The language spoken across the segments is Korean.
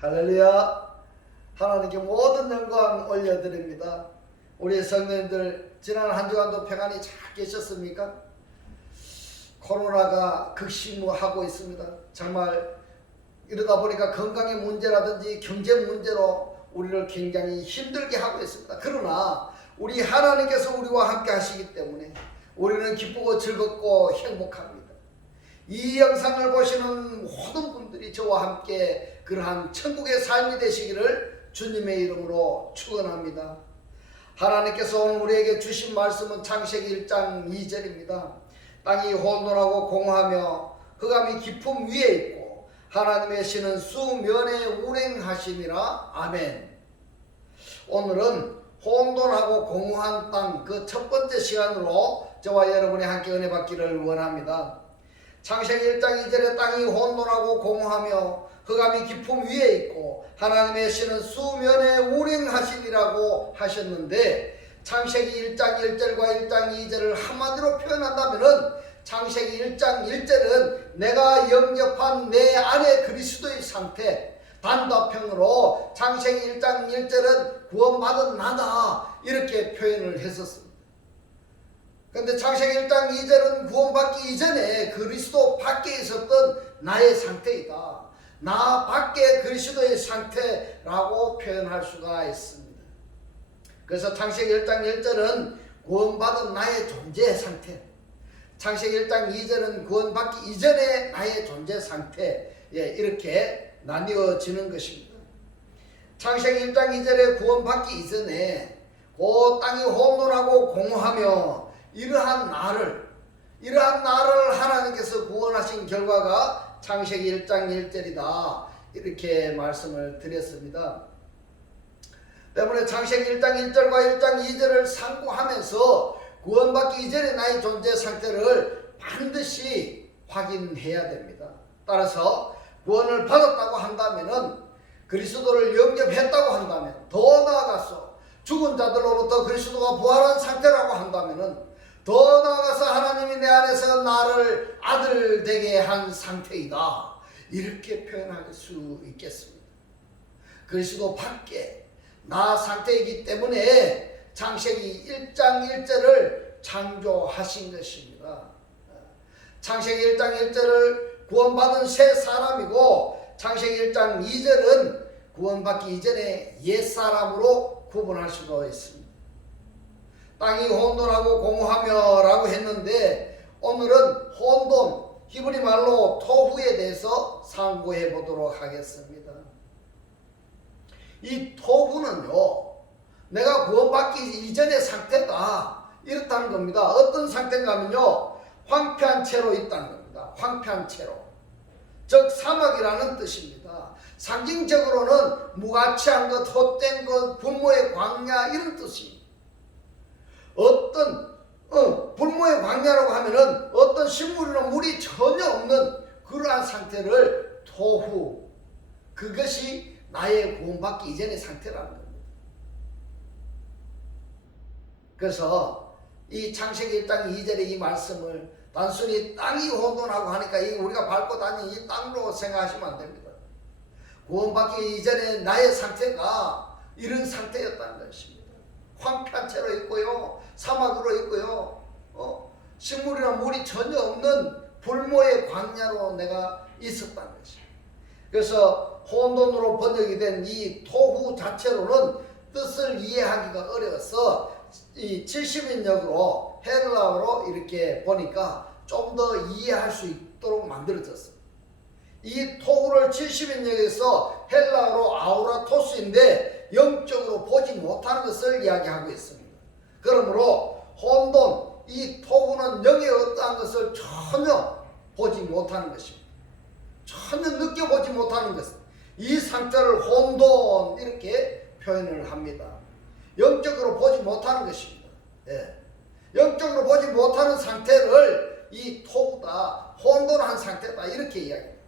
할렐루야. 하나님께 모든 영광 올려드립니다. 우리 성도님들 지난 한 주간도 평안히 잘 계셨습니까? 코로나가 극심하고 있습니다. 정말 이러다 보니까 건강의 문제라든지 경제 문제로 우리를 굉장히 힘들게 하고 있습니다. 그러나 우리 하나님께서 우리와 함께 하시기 때문에 우리는 기쁘고 즐겁고 행복합니다. 이 영상을 보시는 모든 분들이 저와 함께 그러한 천국의 삶이 되시기를 주님의 이름으로 축원합니다. 하나님께서 오늘 우리에게 주신 말씀은 창세기 1장 2절입니다. 땅이 혼돈하고 공허하며 흑암이 깊음 위에 있고 하나님의 신은 수면에 운행하시니라. 아멘. 오늘은 혼돈하고 공허한 땅 그 첫 번째 시간으로 저와 여러분이 함께 은혜 받기를 원합니다. 창세기 1장 2절에 땅이 혼돈하고 공허하며 흑암이 깊음 위에 있고 하나님의 신은 수면에 운행하시리라고 하셨는데, 창세기 1장 1절과 1장 2절을 한마디로 표현한다면 창세기 1장 1절은 내가 영접한 내 안에 그리스도의 상태, 단답형으로 창세기 1장 1절은 구원받은 나다 이렇게 표현을 했었습니다. 그런데 창세기 1장 2절은 구원받기 이전에 그리스도 밖에 있었던 나의 상태이다, 나 밖에 그리스도의 상태라고 표현할 수가 있습니다. 그래서 창세기 1장 1절은 구원받은 나의 존재 상태, 창세기 1장 2절은 구원받기 이전의 나의 존재 상태, 이렇게 나뉘어지는 것입니다. 창세기 1장 2절에 구원받기 이전에 그 땅이 혼돈하고 공허하며 이러한 나를 하나님께서 구원하신 결과가 창세기 1장 1절이다 이렇게 말씀을 드렸습니다. 때문에 창세기 1장 1절과 1장 2절을 상고하면서 구원받기 이전의 나의 존재 상태를 반드시 확인해야 됩니다. 따라서 구원을 받았다고 한다면, 그리스도를 영접했다고 한다면, 더 나아가서 죽은 자들로부터 그리스도가 부활한 상태라고 한다면, 더 나아가서 하나님이 내 안에서 나를 아들 되게 한 상태이다 이렇게 표현할 수 있겠습니다. 그리스도 밖에 나 상태이기 때문에 창세기 1장 1절을 창조하신 것입니다. 창세기 1장 1절을 구원받은 새 사람이고, 창세기 1장 2절은 구원받기 이전에 옛사람으로 구분할 수도 있습니다. 땅이 혼돈하고 공허하며 라고 했는데, 오늘은 혼돈, 히브리 말로 토후에 대해서 상고해 보도록 하겠습니다. 이 토후는요, 내가 구원받기 이전의 상태가 이렇다는 겁니다. 어떤 상태인가 하면요, 황폐한 채로 있다는 겁니다. 황폐한 채로, 즉 사막이라는 뜻입니다. 상징적으로는 무가치한 것, 헛된 것, 분모의 광야 이런 뜻입니다. 어떤 불모의 광야라고 하면은 어떤 식물이나 물이 전혀 없는 그러한 상태를 토후, 그것이 나의 구원받기 이전의 상태라는 겁니다. 그래서 이 창세기 1장 2절의 이 말씀을 단순히 땅이 혼돈하고 하니까 이 우리가 밟고 다니는 이 땅으로 생각하시면 안 됩니다. 구원받기 이전에 나의 상태가 이런 상태였다는 것입니다. 황폐한 채로 있고요, 사막으로 있고요, 식물이나 물이 전혀 없는 불모의 광야로 내가 있었다는 것입니다. 그래서 혼돈으로 번역이 된 이 토후 자체로는 뜻을 이해하기가 어려워서 이 70인역으로 헬라어로 이렇게 보니까 좀 더 이해할 수 있도록 만들어졌습니다. 이 토후를 70인역에서 헬라어로 아우라토스인데 영적으로 보지 못하는 것을 이야기하고 있습니다. 그러므로 혼돈, 이 토후는 영의 어떠한 것을 전혀 보지 못하는 것입니다. 전혀 느껴보지 못하는 것, 이 상태를 혼돈 이렇게 표현을 합니다. 영적으로 보지 못하는 것입니다. 영적으로 보지 못하는 상태를 이 토후다, 혼돈한 상태다 이렇게 이야기합니다.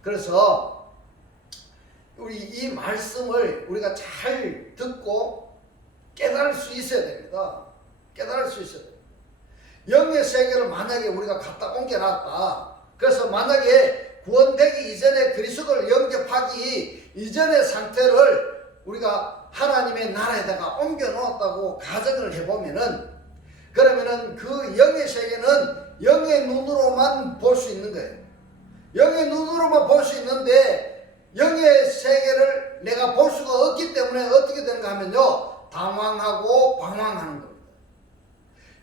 그래서 우리 이 말씀을 우리가 잘 듣고 깨달을 수 있어야 됩니다. 깨달을 수 있어야 됩니다. 영의 세계를 만약에 우리가 갖다 옮겨놨다, 그래서 만약에 구원되기 이전에 그리스도를 영접하기 이전의 상태를 우리가 하나님의 나라에다가 옮겨 놓았다고 가정을 해보면은, 그러면은 그 영의 세계는 영의 눈으로만 볼 수 있는 거예요. 영의 눈으로만 볼 수 있는데 영의 세계를 내가 볼 수가 없기 때문에 어떻게 되는가 하면요, 당황하고 방황하는 겁니다.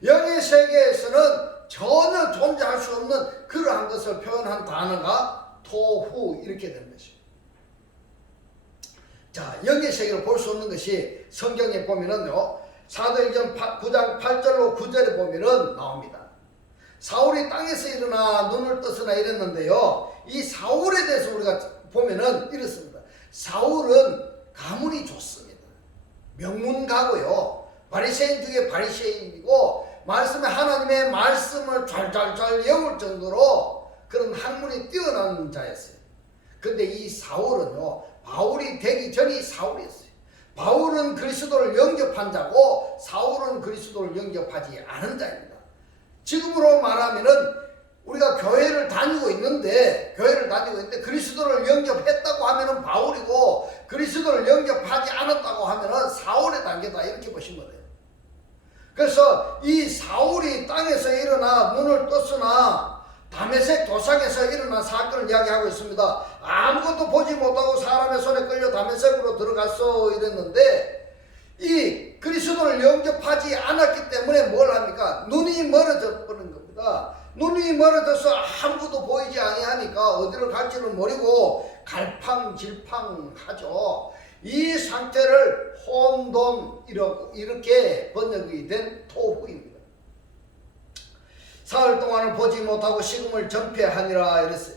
영의 세계에서는 전혀 존재할 수 없는 그러한 것을 표현한 단어가 토후 이렇게 되는 것입니다. 자, 영의 세계를 볼 수 없는 것이 성경에 보면은요, 사도행전 9장 8절로 9절에 보면은 나옵니다. 사울이 땅에서 일어나 눈을 뜨거나 이랬는데요, 이 사울에 대해서 우리가 보면은 이렇습니다. 사울은 가문이 좋습니다. 명문가고요, 바리새인 중에 바리새인이고, 말씀에 하나님의 말씀을 잘잘잘 외울 정도로 그런 학문이 뛰어난 자였어요. 근데 이 사울은요, 바울이 되기 전이 사울이었어요. 바울은 그리스도를 영접한 자고 사울은 그리스도를 영접하지 않은 자입니다. 지금으로 말하면은 우리가 교회를 다니고 있는데 그리스도를 영접했다고 하면은 바울이고, 그리스도를 영접하지 않았다고 하면은 사울의 단계다, 이렇게 보시면 돼요. 그래서 이 사울이 땅에서 일어나 눈을 떴으나 다메섹 도상에서 일어난 사건을 이야기하고 있습니다. 아무것도 보지 못하고 사람의 손에 끌려 다메섹으로 들어갔어 이랬는데, 이 그리스도를 영접하지 않았기 때문에 뭘 합니까? 눈이 멀어져 버린 겁니다. 눈이 멀어져서 아무것도 보이지 아니하니까 어디를 갈지를 모르고 갈팡질팡하죠. 이 상태를 혼돈, 이렇게 번역이 된 토후입니다. 사흘 동안을 보지 못하고 식음을 전폐하니라 이랬어요.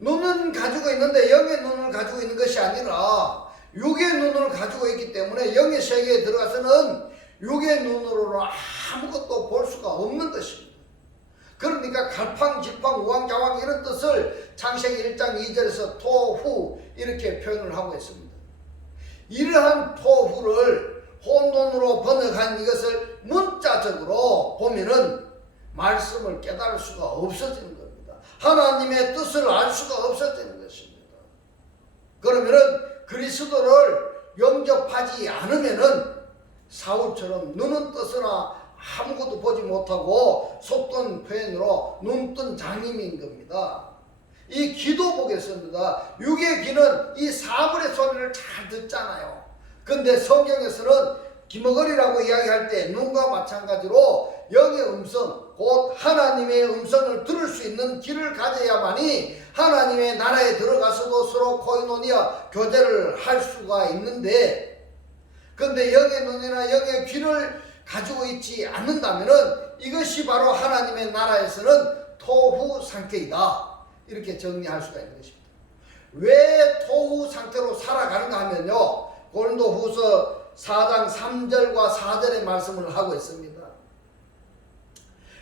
눈은 가지고 있는데 영의 눈을 가지고 있는 것이 아니라 육의 눈을 가지고 있기 때문에 영의 세계에 들어가서는 육의 눈으로는 아무것도 볼 수가 없는 것입니다. 그러니까 갈팡질팡 우왕좌왕 이런 뜻을 창세기 1장 2절에서 토후 이렇게 표현을 하고 있습니다. 이러한 토후를 혼돈으로 번역한 이것을 문자적으로 보면은 말씀을 깨달을 수가 없어지는 겁니다. 하나님의 뜻을 알 수가 없어지는 것입니다. 그러면은 그리스도를 영접하지 않으면은 사울처럼 눈은 떴으나 아무것도 보지 못하고 속된 표현으로 눈뜬 장님인 겁니다. 이 귀도 보겠습니다. 육의 귀는 이 사물의 소리를 잘 듣잖아요. 근데 성경에서는 귀머거리라고 이야기할 때 눈과 마찬가지로 영의 음성, 곧 하나님의 음성을 들을 수 있는 귀를 가져야만이 하나님의 나라에 들어가서도 서로 코이노니아 교제를 할 수가 있는데, 근데 영의 눈이나 영의 귀를 가지고 있지 않는다면은 이것이 바로 하나님의 나라에서는 토후 상태이다, 이렇게 정리할 수가 있는 것입니다. 왜 토후 상태로 살아가는가 하면요, 고린도후서 4장 3절과 4절의 말씀을 하고 있습니다.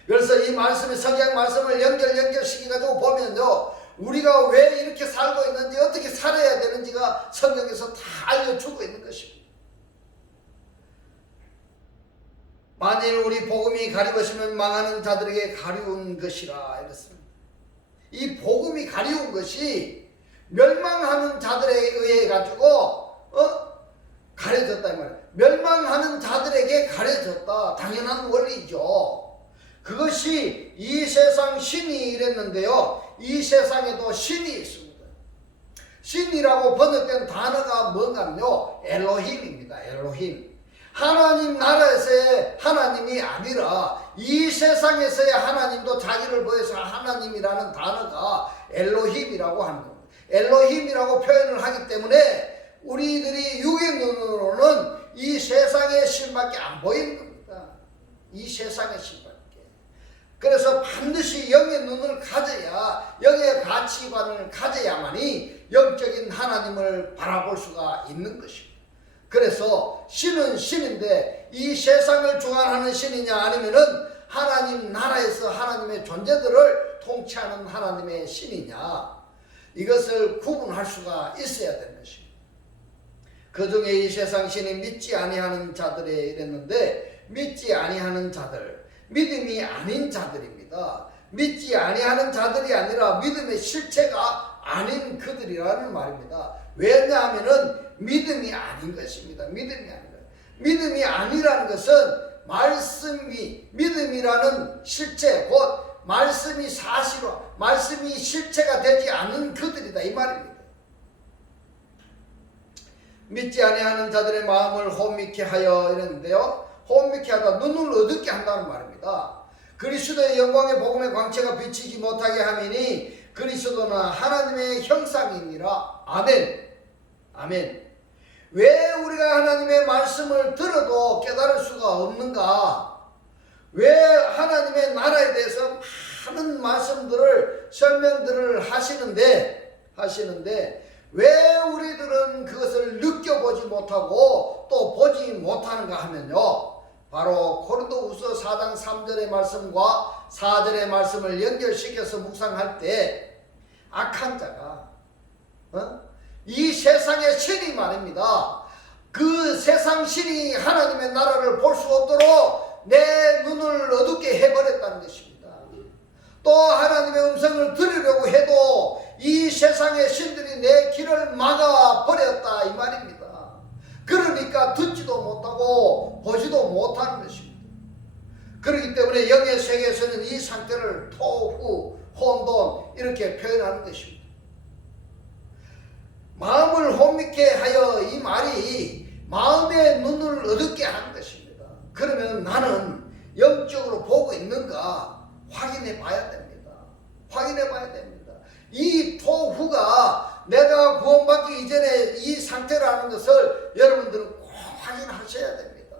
그래서 이 말씀이 성경 말씀을 연결시켜가지고 보면요, 우리가 왜 이렇게 살고 있는지, 어떻게 살아야 되는지가 성경에서 다 알려주고 있는 것입니다. 만일 우리 복음이 가리우시면 망하는 자들에게 가리운 것이라 이랬습니다. 이 복음이 가리운 것이 멸망하는 자들에 의해 가지고 가려졌다 이 말이에요. 멸망하는 자들에게 가려졌다. 당연한 원리죠. 그것이 이 세상 신이 이랬는데요, 이 세상에도 신이 있습니다. 신이라고 번역된 단어가 뭔가요? 엘로힘입니다. 엘로힘. 하나님 나라에서의 하나님이 아니라 이 세상에서의 하나님도 자기를 보여서 하나님이라는 단어가 엘로힘이라고 하는 겁니다. 엘로힘이라고 표현을 하기 때문에 우리들이 육의 눈으로는 이 세상의 신밖에 안 보이는 겁니다. 이 세상의 신밖에. 그래서 반드시 영의 눈을 가져야, 영의 가치관을 가져야만이 영적인 하나님을 바라볼 수가 있는 것입니다. 그래서 신은 신인데 이 세상을 주관하는 신이냐, 아니면은 하나님 나라에서 하나님의 존재들을 통치하는 하나님의 신이냐, 이것을 구분할 수가 있어야 되는 것입니다. 그 중에 이 세상 신이 믿지 아니하는 자들에 이랬는데, 믿지 아니하는 자들, 믿음이 아닌 자들입니다. 믿지 아니하는 자들이 아니라 믿음의 실체가 아닌 그들이라는 말입니다. 왜냐하면은 믿음이 아닌 것입니다. 믿음이 아닌 것. 믿음이 아니라는 것은 말씀이, 믿음이라는 실체, 곧 말씀이 사실화, 말씀이 실체가 되지 않은 그들이다 이 말입니다. 믿지 아니하는 자들의 마음을 혼미케 하여 이랬는데요. 혼미케 하다 눈을 어둡게 한다는 말입니다. 그리스도의 영광의 복음의 광채가 비치지 못하게 하미니 그리스도는 하나님의 형상이니라. 아멘. 아멘. 왜 우리가 하나님의 말씀을 들어도 깨달을 수가 없는가? 왜 하나님의 나라에 대해서 많은 말씀들을 설명들을 하시는데 왜 우리들은 그것을 느껴보지 못하고 또 보지 못하는가 하면요, 바로 고린도후서 4장 3절의 말씀과 4절의 말씀을 연결시켜서 묵상할 때 악한 자가 이 세상의 신이 말입니다. 그 세상 신이 하나님의 나라를 볼 수 없도록 내 눈을 어둡게 해버렸다는 것입니다. 또 하나님의 음성을 들으려고 해도 이 세상의 신들이 내 길을 막아버렸다 이 말입니다. 그러니까 듣지도 못하고 보지도 못하는 것입니다. 그렇기 때문에 영의 세계에서는 이 상태를 토후, 혼돈 이렇게 표현하는 것입니다. 마음을 혼미케 하여 이 말이 마음의 눈을 어둡게 하는 것입니다. 그러면 나는 영적으로 보고 있는가 확인해 봐야 됩니다. 확인해 봐야 됩니다. 이 토후가 내가 구원받기 이전에 이 상태라는 것을 여러분들은 꼭 확인하셔야 됩니다.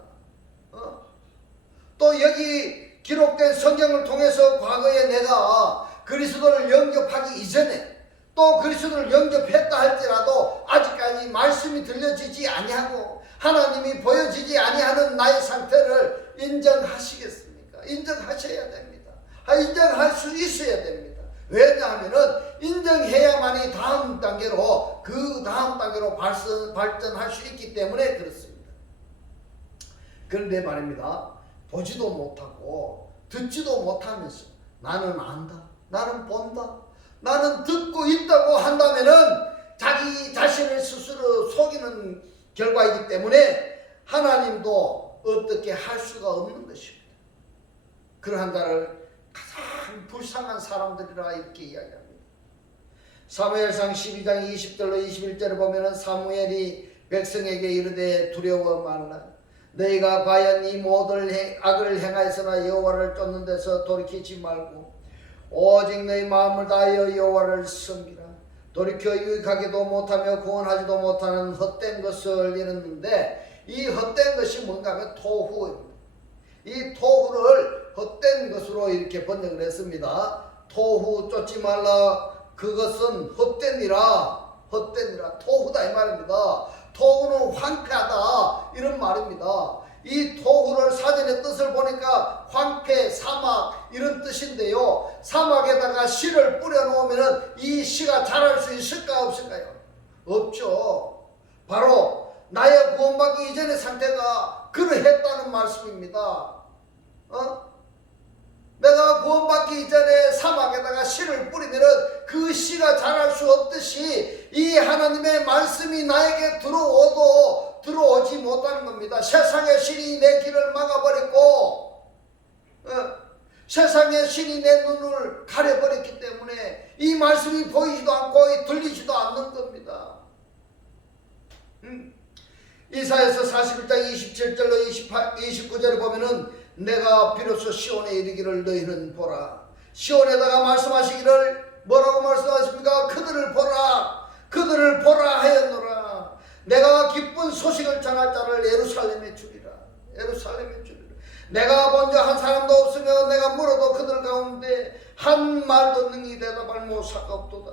또 여기 기록된 성경을 통해서 과거에 내가 그리스도를 영접하기 이전에 또 그리스도를 영접했다 할지라도 아직까지 말씀이 들려지지 아니하고 하나님이 보여지지 아니하는 나의 상태를 인정하시겠습니까? 인정하셔야 됩니다. 인정할 수 있어야 됩니다. 왜냐하면은 인정해야만이 다음 단계로 그 다음 단계로 발전할 수 있기 때문에 그렇습니다. 그런데 말입니다. 보지도 못하고 듣지도 못하면서 나는 안다, 나는 본다, 나는 듣고 있다고 한다면은 자기 자신을 스스로 속이는 결과이기 때문에 하나님도 어떻게 할 수가 없는 것입니다. 그러한 자를 가장 불쌍한 사람들이라 이렇게 이야기합니다. 사무엘상 12장 20절로 21절을 보면은 사무엘이 백성에게 이르되 두려워 말라. 너희가 과연 이 모든 악을 행하였으나 여호와를 쫓는 데서 돌이키지 말고 오직 너희 마음을 다하여 여호와를 섬기라. 돌이켜 유익하기도 못하며 구원하지도 못하는 헛된 것을 이뤘는데 이 헛된 것이 뭔가 하면 토후입니다. 이 토후를 헛된 것으로 이렇게 번역을 했습니다. 토후 쫓지 말라. 그것은 헛되니라. 헛되니라. 토후다 이 말입니다. 토후는 황폐하다 이런 말입니다. 이 토후를 사전의 뜻을 보니까 황폐, 사막 이런 뜻인데요. 사막에다가 씨를 뿌려놓으면 이 씨가 자랄 수 있을까 없을까요? 없죠. 바로 나의 구원받기 이전의 상태가 그러했다는 말씀입니다. 내가 구원받기 이전에 사막에다가 씨를 뿌리면 그 씨가 자랄 수 없듯이 이 하나님의 말씀이 나에게 들어오지 못하는 겁니다. 세상의 신이 내 길을 막아버렸고 세상의 신이 내 눈을 가려버렸기 때문에 이 말씀이 보이지도 않고 들리지도 않는 겁니다. 이사야서 41장 27절로 29절을 보면은 내가 비로소 시온에 이르기를 너희는 보라. 시온에다가 말씀하시기를 뭐라고 말씀하십니까? 그들을 보라 하였노라. 내가 기쁜 소식을 전할 자를 예루살렘에 주리라. 예루살렘에 주리라. 내가 먼저 한 사람도 없으며 내가 물어도 그들 가운데 한 말도 능히 대답할 모사가 없도다.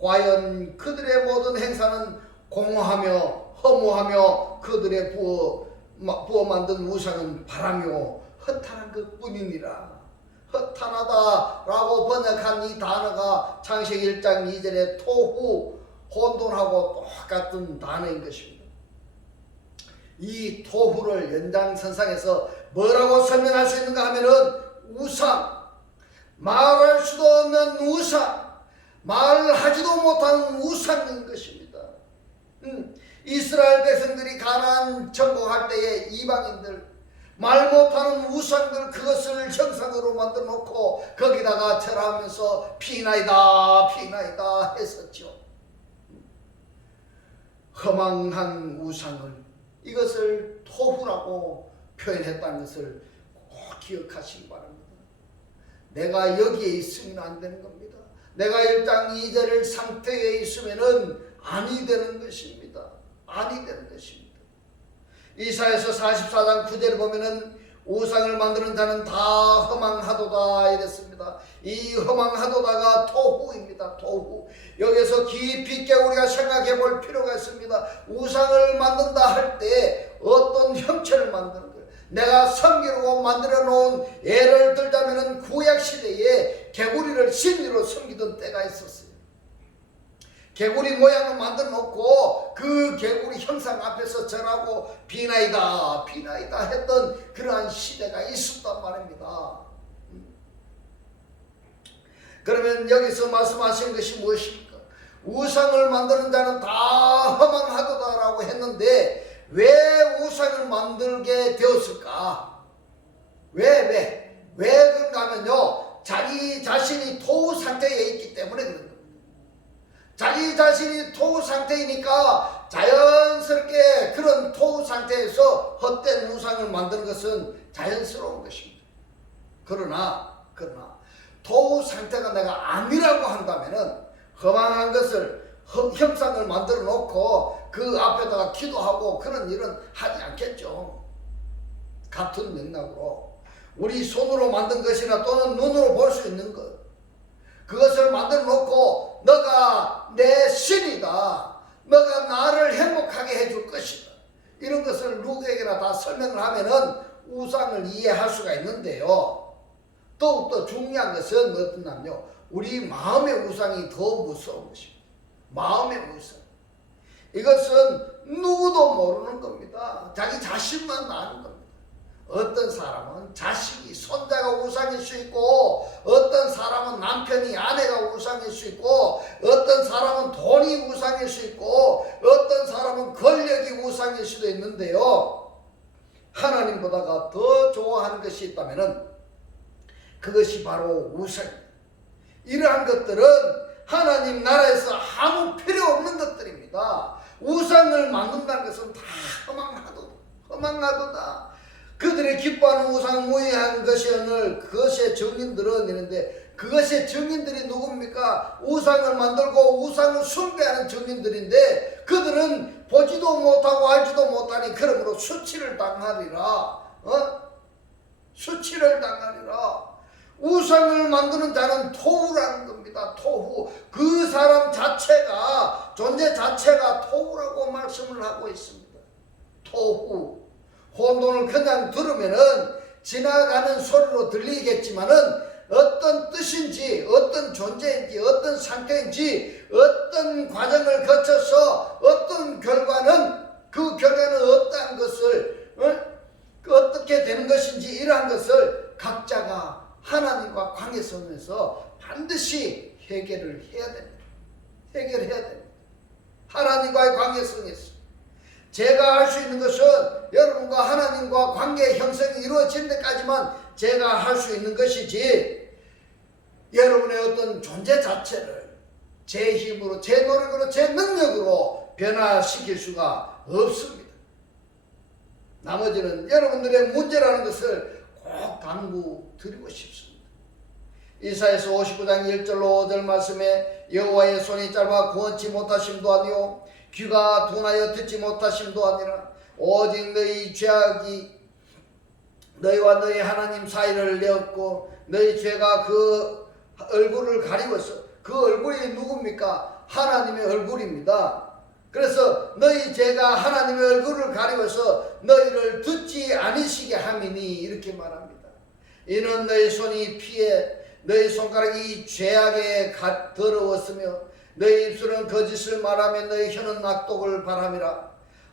과연 그들의 모든 행사는 공허하며 허무하며 그들의 부어 만든 우상은 바라며 허탄한 것뿐이니라. 허탄하다라고 번역한 이 단어가 창세기 1장 2절의 토후, 혼돈하고 똑같은 단어인 것입니다. 이 토후를 연장선상에서 뭐라고 설명할 수 있는가 하면은 우상, 말할 수도 없는 우상, 말하지도 못하는 우상인 것입니다. 이스라엘 백성들이 가나안 정복할 때에 이방인들 말 못하는 우상들 그것을 형상으로 만들어 놓고 거기다가 절하면서 피나이다 피나이다 했었죠. 허망한 우상을 이것을 토후라고 표현했다는 것을 꼭 기억하시기 바랍니다. 내가 여기에 있으면 안 되는 겁니다. 내가 1장 2절 상태에 있으면은 아니 되는 것입니다. 아니 되는 것입니다. 이사야서 44장 9절을 보면은 우상을 만드는 자는 다 허망하도다 이랬습니다. 이 허망하도다가 토후입니다. 토후. 여기서 깊이 있게 우리가 생각해 볼 필요가 있습니다. 우상을 만든다 할 때 어떤 형체를 만드는 거예요. 내가 섬기려고 만들어 놓은 예를 들자면은 구약 시대에 개구리를 신으로 섬기던 때가 있었어요. 개구리 모양을 만들어 놓고 그 개구리 형상 앞에서 절하고 비나이다 비나이다 했던 그러한 시대가 있었단 말입니다. 그러면 여기서 말씀하신 것이 무엇입니까? 우상을 만드는 자는 다 허망하도다라고 했는데 왜 우상을 만들게 되었을까? 왜 그런가 하면요, 자기 자신이 토후 상태에 있기 때문에 그런 겁니다. 자기 자신이 토후 상태이니까 자연스럽게 그런 토후 상태에서 헛된 우상을 만드는 것은 자연스러운 것입니다. 그러나 토후 상태가 내가 아니라고 한다면은 허망한 것을 형상을 만들어 놓고 그 앞에다가 기도하고 그런 일은 하지 않겠죠. 같은 맥락으로 우리 손으로 만든 것이나 또는 눈으로 볼 수 있는 것, 그것을 만들어 놓고 너가 내 신이다, 너가 나를 행복하게 해줄 것이다, 이런 것을 누구에게나 다 설명을 하면은 우상을 이해할 수가 있는데요. 더욱더 중요한 것은 어떠냐면요, 우리 마음의 우상이 더 무서운 것입니다. 마음의 우상, 이것은 누구도 모르는 겁니다. 자기 자신만 아는 겁니다. 어떤 사람은 자식이, 손자가 우상일 수 있고, 어떤 사람은 남편이, 아내가 우상일 수 있고, 어떤 사람은 돈이 우상일 수 있고, 어떤 사람은 권력이 우상일 수도 있는데요, 하나님보다가 더 좋아하는 것이 있다면은 그것이 바로 우상입니다. 이러한 것들은 하나님 나라에서 아무 필요 없는 것들입니다. 우상을 만든다는 것은 다 허망하도다. 그들이 기뻐하는 우상 무의한 것이 오늘 그것의 증인들은 이런데, 그것의 증인들이 누굽니까? 우상을 만들고 우상을 숭배하는 증인들인데, 그들은 보지도 못하고 알지도 못하니 그러므로 수치를 당하리라. 수치를 당하리라. 우상을 만드는 자는 토후라는 겁니다. 토후. 그 사람 자체가, 존재 자체가 토후라고 말씀을 하고 있습니다. 토후. 혼돈을 그냥 들으면은 지나가는 소리로 들리겠지만은 어떤 뜻인지, 어떤 존재인지, 어떤 상태인지, 어떤 과정을 거쳐서 어떤 결과는, 그 결과는 어떠한 것을, 어떻게 되는 것인지, 이러한 것을 각자가 하나님과 관계성에서 반드시 해결을 해야 됩니다. 해결해야 됩니다. 하나님과의 관계성에서 제가 할 수 있는 것은 여러분과 하나님과 관계 형성이 이루어지는 데까지만 제가 할 수 있는 것이지, 여러분의 어떤 존재 자체를 제 힘으로, 제 노력으로, 제 능력으로 변화시킬 수가 없습니다. 나머지는 여러분들의 문제라는 것을 꼭 당부드리고 싶습니다. 이사야서 59장 1절로 5절 말씀에 여호와의 손이 짧아 구원치 못하심도 아니요 귀가 둔하여 듣지 못하심도 아니라 오직 너희 죄악이 너희와 너희 하나님 사이를 내었고 너희 죄가 그 얼굴을 가리워서, 그 얼굴이 누굽니까? 하나님의 얼굴입니다. 그래서 너희 죄가 하나님의 얼굴을 가리워서 너희를 듣지 아니시게 함이니, 이렇게 말합니다. 이는 너희 손이 피해 너희 손가락이 죄악에 더러웠으며 너희 입술은 거짓을 말하며 너희 혀는 악독을 바람이라.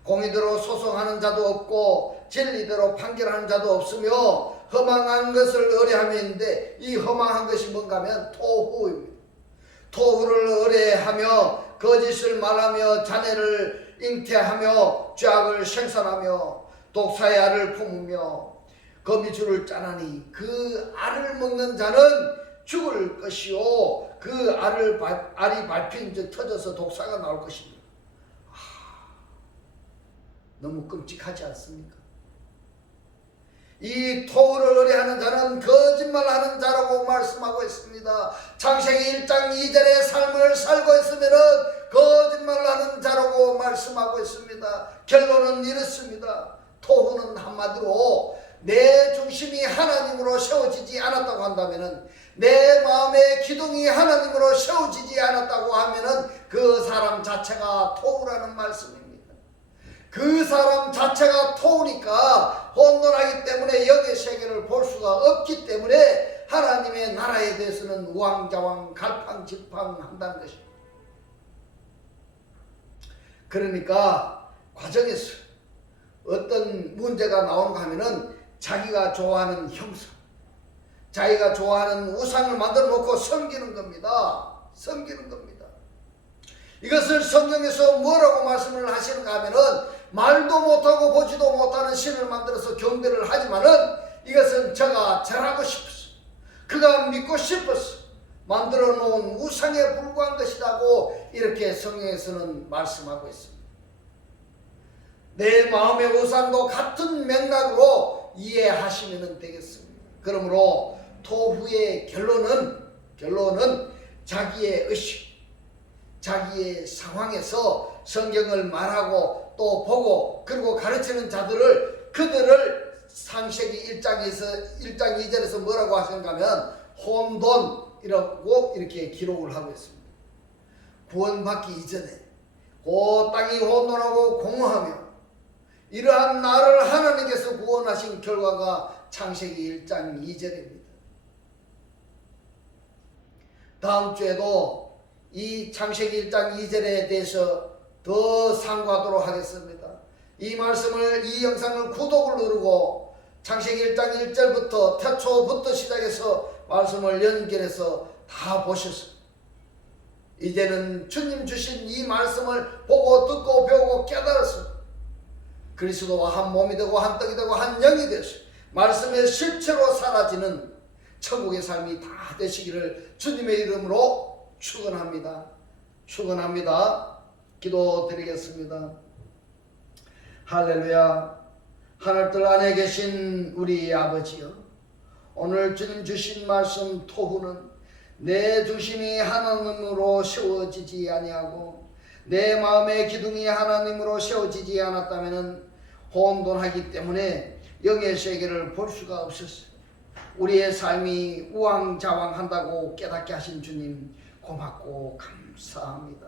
공의대로 소송하는 자도 없고 진리대로 판결하는 자도 없으며 허망한 것을 의뢰함인데 이 허망한 것이 뭔가 하면 토후입니다. 토후를 의뢰하며 거짓을 말하며 자네를 잉태하며 죄악을 생산하며 독사의 알을 품으며 거미줄을 짜나니 그 알을 먹는 자는 죽을 것이요 그 알이 밟힌 즉 터져서 독사가 나올 것입니다. 너무 끔찍하지 않습니까? 이 토후를 의뢰하는 자는 거짓말하는 자라고 말씀하고 있습니다. 창세기 1장 2절의 삶을 살고 있으면 거짓말하는 자라고 말씀하고 있습니다. 결론은 이렇습니다. 토후는 한마디로 내 중심이 하나님으로 세워지지 않았다고 한다면, 내 마음의 기둥이 하나님으로 세워지지 않았다고 하면 그 사람 자체가 토후라는 말씀입니다. 그 사람 자체가 토우니까 혼돈하기 때문에 영의 세계를 볼 수가 없기 때문에 하나님의 나라에 대해서는 우왕좌왕 갈팡질팡한다는 것입니다. 그러니까 과정에서 어떤 문제가 나오는가 하면은 자기가 좋아하는 형상, 자기가 좋아하는 우상을 만들어 놓고 섬기는 겁니다. 섬기는 겁니다. 이것을 성경에서 뭐라고 말씀을 하시는가 하면은 말도 못하고 보지도 못하는 신을 만들어서 경배를 하지만은 이것은 저가 절하고 싶어서, 그가 믿고 싶어서 만들어 놓은 우상에 불과한 것이라고 이렇게 성경에서는 말씀하고 있습니다. 내 마음의 우상도 같은 맥락으로 이해하시면 되겠습니다. 그러므로 토후의 결론은 자기의 의식, 자기의 상황에서 성경을 말하고 또 보고 그리고 가르치는 그들을 창세기 1장 2절에서 뭐라고 하셨는가 하면 혼돈이라고 이렇게 기록을 하고 있습니다. 구원받기 이전에 그 땅이 혼돈하고 공허하며 이러한 나를 하나님께서 구원하신 결과가 창세기 1장 2절입니다. 다음 주에도 이 창세기 1장 2절에 대해서 더 상고하도록 하겠습니다. 이 말씀을, 이 영상을 구독을 누르고 창세기 1장 1절부터 태초부터 시작해서 말씀을 연결해서 다 보셔서 이제는 주님 주신 이 말씀을 보고 듣고 배우고 깨달아서 그리스도와 한 몸이 되고 한 떡이 되고 한 영이 되서 말씀의 실체로 사라지는 천국의 삶이 다 되시기를 주님의 이름으로 축원합니다. 기도드리겠습니다. 할렐루야. 하늘들 안에 계신 우리 아버지여, 오늘 주님 주신 말씀 토후는 내 중심이 하나님으로 세워지지 아니하고 내 마음의 기둥이 하나님으로 세워지지 않았다면 혼돈하기 때문에 영의 세계를 볼 수가 없었어요. 우리의 삶이 우왕좌왕한다고 깨닫게 하신 주님 고맙고 감사합니다.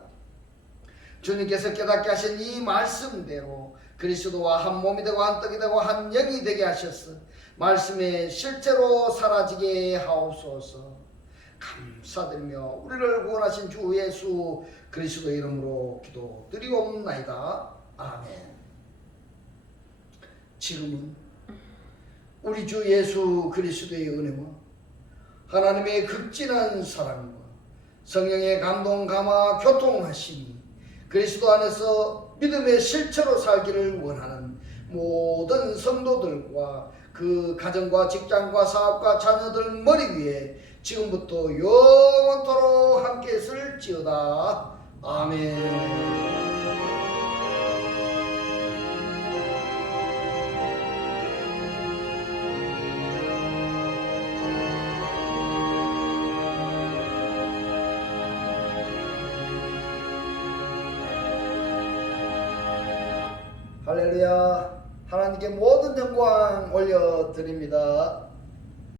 주님께서 깨닫게 하신 이 말씀대로 그리스도와 한 몸이 되고 한 떡이 되고 한 영이 되게 하셔서 말씀의 실제로 사라지게 하옵소서. 감사드리며 우리를 구원하신 주 예수 그리스도 이름으로 기도드리옵나이다. 아멘. 지금은 우리 주 예수 그리스도의 은혜와 하나님의 극진한 사랑과 성령의 감동 감화 교통하심이 그리스도 안에서 믿음의 실체로 살기를 원하는 모든 성도들과 그 가정과 직장과 사업과 자녀들 머리 위에 지금부터 영원토록 함께 있을지어다. 아멘. 할렐루야. 하나님께 모든 영광 올려드립니다.